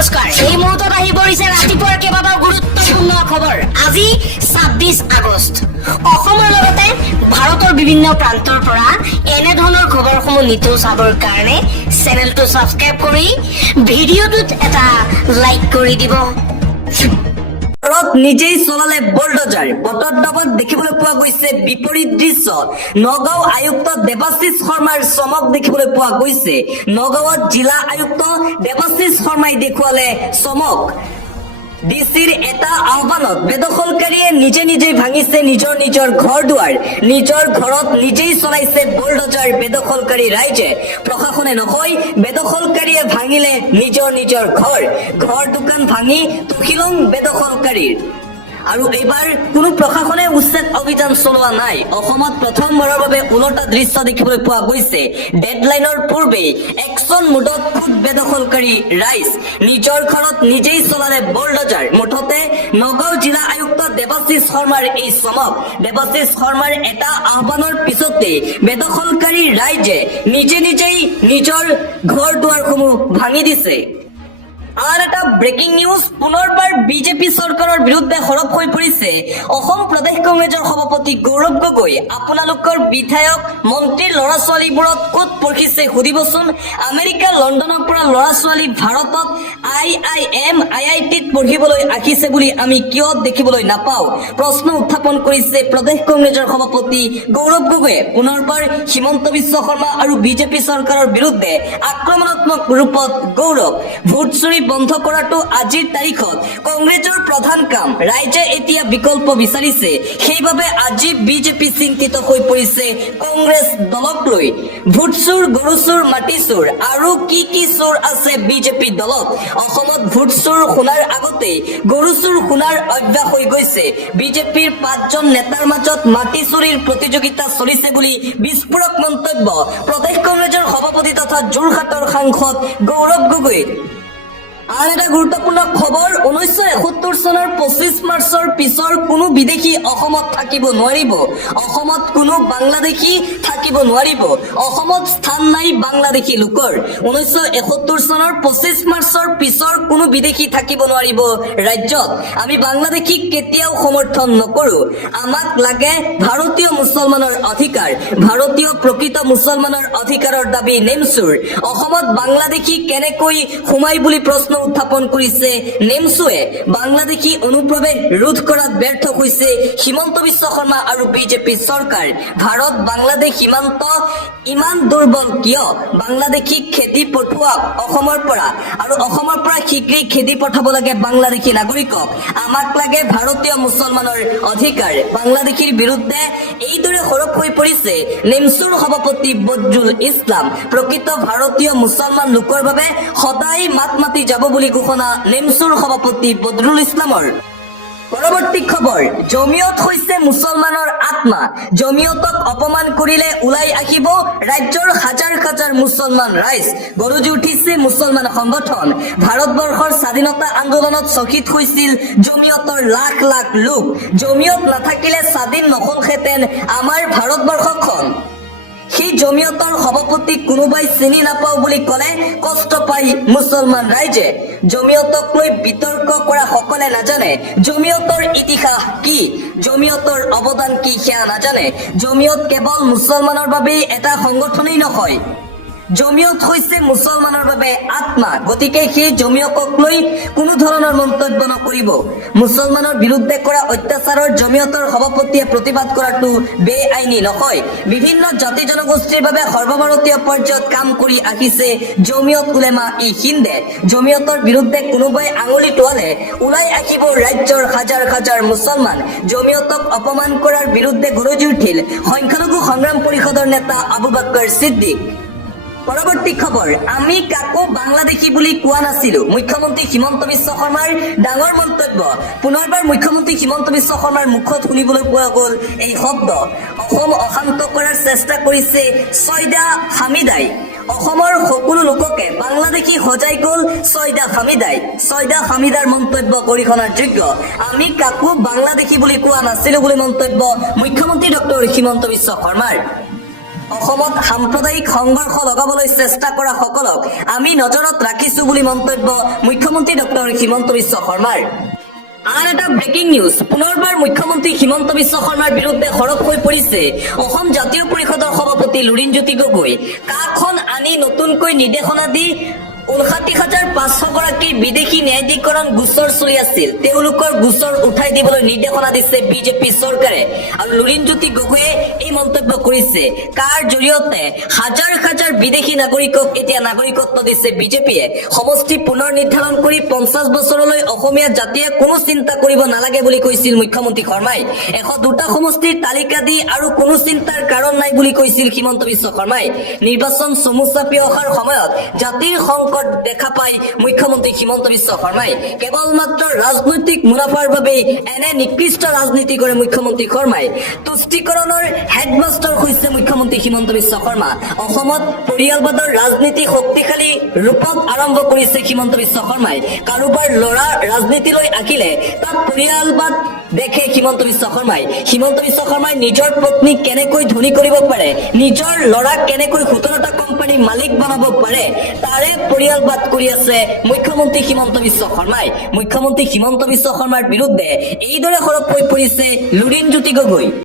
নমস্কাৰ এই মুহূৰ্তত আহি পৰিছে ৰাতিপুৱাৰ কেইবাটাও গুৰুত্বপূৰ্ণ খবৰ। আজি ২৬ আগষ্ট। অসমৰ লগতে ভাৰতৰ বিভিন্ন প্ৰান্তৰ পৰা এনে ধৰণৰ খবৰসমূহ নিতৌ চাবৰ কাৰণে চেনেলটো ছাবস্ক্ৰাইব কৰি ভিডিঅ'টোত এটা লাইক কৰি দিব। নিজেই চলালে বুলডোজাৰ। বতৰ দাবত দেখিবলৈ পোৱা গৈছে বিপৰীত দৃশ্য। নগাঁও আয়ুক্ত দেৱাশিষ শৰ্মাৰ চমক দেখিবলৈ পোৱা গৈছে। নগাঁৱত জিলা আয়ুক্ত দেৱাশিষ শৰ্মাই দেখুৱালে চমক। ডিচিৰ এটা আহ্বানত বেদখলকাৰীয়ে নিজেই ভাঙিছে নিজৰ ঘৰ দুৱাৰ। নিজৰ ঘৰত নিজেই চলাইছে বুলডোজাৰ বেদখলকাৰী ৰাইজে। প্ৰশাসনে নহয়, বেদখলকাৰীয়ে ভাঙিলে নিজৰ ঘৰ দোকান ভাঙি তহিলং বেদখলকাৰীৰ। আৰু এইবাৰ কোনো প্ৰশাসনে উচ্ছেদ অভিযান চলোৱা নাই। অসমত প্ৰথমবাৰৰ বাবে ওলোটা দৃশ্য দেখিবলৈ পোৱা গৈছে। ডেডলাইনৰ পূৰ্বেই একশ্যন মুডত খুদ বেদখলকাৰী ৰাইজ। নিজৰ ঘৰত নিজেই চলালে বুলডোজাৰ। মুঠতে নগাঁও জিলা আয়ুক্ত দেৱাশিষ শৰ্মাৰ এই চমক। দেৱাশিষ শৰ্মাৰ এটা আহ্বানৰ পিছতে বেদখলকাৰী ৰাইজে নিজেই নিজৰ ঘৰ দুৱাৰসমূহ ভাঙি দিছে। আন এটা ব্ৰেকিং নিউজ, পুনৰবাৰ বিজেপি চৰকাৰৰ বিৰুদ্ধে সৰব হৈ পৰিছে অসম প্ৰদেশ কংগ্ৰেছৰ সভাপতি গৌৰৱ গগৈ। আপোনালোকৰ বিধায়ক মন্ত্ৰীৰ ল'ৰা ছোৱালীবোৰত ক'ত পঢ়িছে সুধিবচোন। আমেৰিকা লণ্ডনৰ পৰা ল'ৰা ছোৱালী ভাৰতত IIM IITত পঢ়িবলৈ আহিছে বুলি আমি কিয় দেখিবলৈ নাপাওঁ, প্ৰশ্ন উত্থাপন কৰিছে প্ৰদেশ কংগ্ৰেছৰ সভাপতি গৌৰৱ গগৈয়ে। পুনৰবাৰ হিমন্ত বিশ্ব শৰ্মা আৰু বিজেপি চৰকাৰৰ বিৰুদ্ধে আক্ৰমণাত্মক ৰূপত গৌৰৱ। ভোট চুৰি বন্ধ কৰাটো আজিৰ তাৰিখত কংগ্ৰেছৰ প্ৰধান কাম। ৰাইজে এতিয়া বিকল্প বিচাৰিছে। সেইবাবে আজি বিজেপি চিন্তিত হৈ পৰিছে কংগ্ৰেছ দলক লৈ। ভোট চোৰ, গৰু চোৰ, মাটি চোৰ আৰু কি চোৰ আছে বিজেপি দলত। অসমত ভোট চোৰ শুনাৰ আগতে গৰু চোৰ শুনাৰ অভ্যাস হৈ গৈছে। বিজেপিৰ ৫জন নেতাৰ মাজত মাটি চুৰিৰ প্ৰতিযোগিতা চলিছে বুলি বিস্ফোৰক মন্তব্য প্ৰদেশ কংগ্ৰেছৰ সভাপতি তথা যোৰহাটৰ সাংসদ গৌৰৱ গগৈ। আন এটা গুৰুত্বপূৰ্ণ খবৰ, ১৯৭১ চনৰ ২৫ মাৰ্চৰ পিছৰ কোনো বিদেশী অসমত থাকিব নোৱাৰিব। অসমত কোনো বাংলাদেশী থাকিব নোৱাৰিব। অসমত স্থান নাই বাংলাদেশী লোকৰ। ১৯৭১ চনৰ ২৫ মাৰ্চৰ পিছৰ কোনো বিদেশী থাকিব নোৱাৰিব ৰাজ্যত। আমি বাংলাদেশীক কেতিয়াও সমৰ্থন নকৰোঁ। আমাক লাগে ভাৰতীয় মুছলমানৰ অধিকাৰ। ভাৰতীয় প্ৰকৃত মুছলমানৰ অধিকাৰৰ দাবী নেমচুৰ। অসমত বাংলাদেশী কেনেকৈ সোমাই বুলি প্ৰশ্ন উত্থাপন কৰিছে নেমচুৱে। বাংলাদেশী অনুপ্ৰৱেশ ৰোধ কৰাত ব্যৰ্থ হৈছে হিমন্ত বিশ্ব শৰ্মা আৰু বিজেপি চৰকাৰ। ভাৰত বাংলাদেশ সীমান্ত ইমান দুৰ্বল কিয়? বাংলাদেশীক খেতি পঠোৱাক অসমৰ পৰা, আৰু অসমৰ পৰা শীঘ্ৰেই খেতি পঠাব লাগে বাংলাদেশী নাগৰিকক। আমাক লাগে ভাৰতীয় মুছলমানৰ অধিকাৰ। বাংলাদেশীৰ বিৰুদ্ধে এইদৰে সৰব হৈ পৰিছে নেমচুৰ সভাপতি বদৰুল ইছলাম। প্ৰকৃত ভাৰতীয় মুছলমান লোকৰ বাবে সদায় মাত মাতি যাব বুলি ঘোষণা নেমচুৰ সভাপতি বদৰুল ইছলামৰ। পৰৱৰ্তী খবৰ, জমিয়ত হৈছে মুছলমানৰ আত্মা। জমিয়তক অপমান কৰিলে ওলাই আহিব ৰাজ্যৰ হাজাৰ মুছলমান ৰাইজ। গৰজি উঠিছে মুছলমান সংগঠন। ভাৰতবৰ্ষৰ স্বাধীনতা আন্দোলনত শ্বহীদ হৈছিল জমিয়তৰ লাখ লোক। জমিয়ত নাথাকিলে স্বাধীন নহলহেঁতেন আমাৰ ভাৰতবৰ্ষখন। সেই জমিয়তৰ সভাপতি কোনোবাই চিনি নাপাওঁ বুলি ক'লে কষ্ট পায় মুছলমান ৰাইজে। জমিয়তক লৈ বিতৰ্ক কৰা সকলে নাজানে জমিয়তৰ ইতিহাস কি, জমিয়তৰ অৱদান কি সেয়া নাজানে। জমিয়ত কেৱল মুছলমানৰ বাবেই এটা সংগঠনেই নহয়, জমিয়ত হৈছে মুছলমানৰ বাবে আত্মা। গতিকে সেই জমিয়তক লৈ কোনো ধৰণৰ মন্তব্য নকৰিব। মুছলমানৰ বিৰুদ্ধে কৰা অত্যাচাৰৰ জমিয়তৰ সভাপতিয়ে প্ৰতিবাদ কৰাটো বেআইনী নহয়। বিভিন্ন জাতি জনগোষ্ঠীৰ বাবে সৰ্বভাৰতীয় পৰ্যায়ত কাম কৰি আহিছে জমিয়ত উলেমা ই হিন্দে। জমিয়তৰ বিৰুদ্ধে কোনোবাই আঙুলি টোৱালে ওলাই আহিব ৰাজ্যৰ হাজাৰ মুছলমান। জমিয়তক অপমান কৰাৰ বিৰুদ্ধে গৰজি উঠিল সংখ্যালঘু সংগ্ৰাম পৰিষদৰ নেতা আবু বকৰ ছিদ্দিক। পৰৱৰ্তী খবৰ, আমি কাকো বাংলাদেশী বুলি কোৱা নাছিলো। মুখ্যমন্ত্ৰী হিমন্ত বিশ্ব শৰ্মাৰ ডাঙৰ মন্তব্য। পুনৰবাৰ মুখ্যমন্ত্ৰী হিমন্ত বিশ্ব শৰ্মাৰ মুখত শুনিবলৈ পোৱা গ'ল এই শব্দ। অসম অশান্ত কৰাৰ চেষ্টা কৰিছে ছয়দা হামিদাই। অসমৰ সকলো লোককে বাংলাদেশী সজাই গ'ল ছয়দা হামিদাই। ছয়দা হামিদাৰ মন্তব্য গৰিহণাৰ যোগ্য। আমি কাকো বাংলাদেশী বুলি কোৱা নাছিলো বুলি মন্তব্য মুখ্যমন্ত্ৰী ডক্টৰ হিমন্ত বিশ্ব শৰ্মাৰ। অসমত সাম্প্ৰদায়িক সংঘৰ্ষ লগাবলৈ চেষ্টা কৰা সকলক আমি নজৰত ৰাখিছো বুলি মন্তব্য মুখ্যমন্ত্ৰী ডক্টৰ হিমন্ত বিশ্ব শৰ্মাৰ। আন এটা ব্ৰেকিং নিউজ, পুনৰবাৰ মুখ্যমন্ত্ৰী হিমন্ত বিশ্ব শৰ্মাৰ বিৰুদ্ধে সৰব হৈ পৰিছে অসম জাতীয় পৰিষদৰ সভাপতি লুৰিণজ্যোতি গগৈ। কাখন আনি নতুনকৈ নিৰ্দেশনা দি 59,500 গৰাকীৰ বিদেশী ন্যায়াধীকৰণ গোচৰ চলি আছিল, তেওঁলোকৰ গোচৰ উঠাই দিবলৈ নিৰ্দেশনা দিছে বিজেপি চৰকাৰে। আৰু লুৰিণজ্যোতি গগৈয়ে এই মন্তব্য কৰিছে, কাৰ জৰিয়তে হাজাৰ হাজাৰ বিদেশী নাগৰিকক এতিয়া নাগৰিকত্ব দিছে বিজেপিয়ে। সমষ্টি পুনৰ নিৰ্ধাৰণ কৰি 50 বছৰলৈ অসমীয়া জাতিয়ে কোনো চিন্তা কৰিব নালাগে বুলি কৈছিল মুখ্যমন্ত্ৰী শৰ্মাই। 102টা সমষ্টিৰ তালিকা দি আৰু কোনো চিন্তাৰ কাৰণ নাই বুলি কৈছিল হিমন্ত বিশ্ব শৰ্মাই। নিৰ্বাচন চমু চাপি অহাৰ সময়ত জাতিৰ সংকট দেখা পাই মুখ্যমন্ত্ৰী হিমন্ত বিশ্ব শৰ্মাই। কেৱল মাত্ৰ ৰাজনৈতিক মুনাফাৰ বাবে এনে নিকৃষ্ট ৰাজনীতি কৰে মুখ্যমন্ত্ৰী শৰ্মাই। তুষ্টিকৰণৰ হেডমাষ্টাৰ হৈছে মুখ্যমন্ত্ৰী হিমন্ত বিশ্ব শৰ্মা। অসমত পৰিয়ালবাদৰ ৰাজনীতি শক্তিশালী ৰূপত আৰম্ভ কৰিছে হিমন্ত বিশ্ব শৰ্মাই। কাৰোবাৰ ল'ৰা ৰাজনীতিলৈ আহিলে তাত পৰিয়ালবাদ দেখে হিমন্ত বিশ্ব শৰ্মাই। হিমন্ত বিশ্ব শৰ্মাই নিজৰ পত্নীক কেনেকৈ ধনী কৰিব পাৰে, নিজৰ ল'ৰাক কেনেকৈ 17টা কোম্পানীৰ মালিক বনাব পাৰে, তাৰে পৰিয়ালবাদ কৰি আছে মুখ্যমন্ত্ৰী হিমন্ত বিশ্ব শৰ্মাই। মুখ্যমন্ত্ৰী হিমন্ত বিশ্ব শৰ্মাৰ বিৰুদ্ধে এইদৰে সৰব হৈ পৰিছে লুৰিণজ্যোতি গগৈ।